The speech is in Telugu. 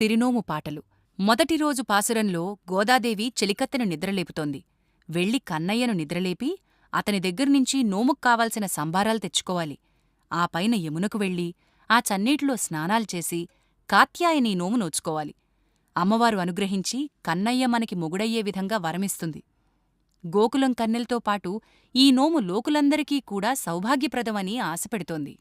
తిరునోము పాటలు. మొదటి రోజు పాసురంలో గోదాదేవి చెలికత్తెను నిద్రలేపుతోంది. వెళ్ళి కన్నయ్యను నిద్రలేపి అతని దగ్గర్నించి నోముక్కావాల్సిన సంభారాలు తెచ్చుకోవాలి. ఆ పైన యమునకు వెళ్ళి ఆ చన్నీటిలో స్నానాల్చేసి కాత్యాయని నోము నోచుకోవాలి. అమ్మవారు అనుగ్రహించి కన్నయ్య మనకి మొగుడయ్యే విధంగా వరమిస్తుంది. గోకులం కన్నెలతో పాటు ఈ నోము లోకులందరికీ కూడా సౌభాగ్యప్రదమని ఆశపెడుతోంది.